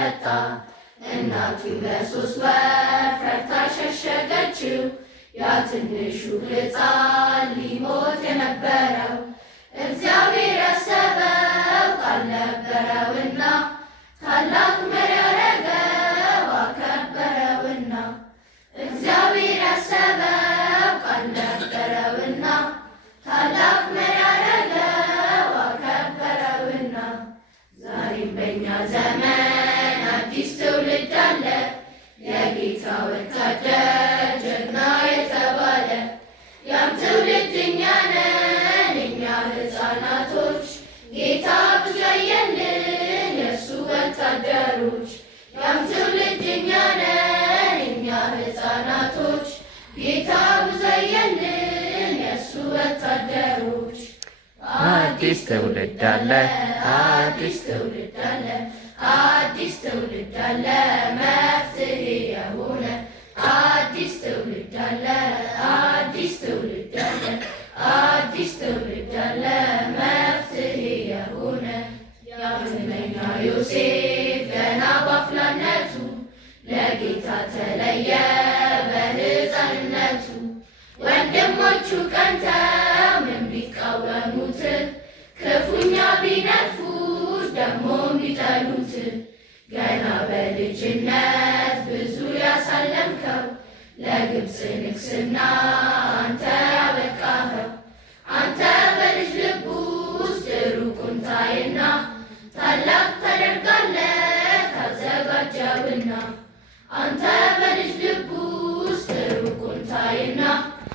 መጣ። እናቱ ለሶስት ወር ፈርታ ሸሸገችው። ያ ትንሹ ሕፃን ሊሞት የነበረው እግዚአብሔር ያሰበው ቃል ነበረውና ታላቅ መሪ አረገው አከበረውና። እግዚአብሔር ያሰበው ቃል ነበረውና ታላቅ መሪ አረገው አከበረውና። ዛሬም በእኛ ዘመን አዲስ ትውልድ አለ፣ የጌታ ወታደር ጀግና የተባለ። ያም ትውልድ እኛ ነን እኛ ሕፃናቶች፣ ጌታ ብዙ ያየልን የእሱ ወታደሮች። ያም ትውልድ እኛ ነን እኛ ሕፃናቶች፣ ጌታ ብዙ ያየልን የእሱ ወታደሮች። አዲስ ትውልድ አለ፣ አዲስ ትውልድ አለ፣ አዲስ ትውልድ አለ መፍትሄ የሆነ። አዲስ ትውልድ አለ፣ አዲስ ትውልድ አለ፣ አዲስ ትውልድ አለ መፍትሄ የሆነ። ያትመኛ ዮሴፍ ገና ባፍላነቱ ለጌታ ተለየ በሕፃንነቱ። ወንድሞቹ ቀንተው ምን ቢቃወሙት ክፉኛ ቢነቅፉት ደሞም ቢጠሉት። ገና በልጅነት ብዙ ያሳለምከው ለግብፅ ንግሥና አንተ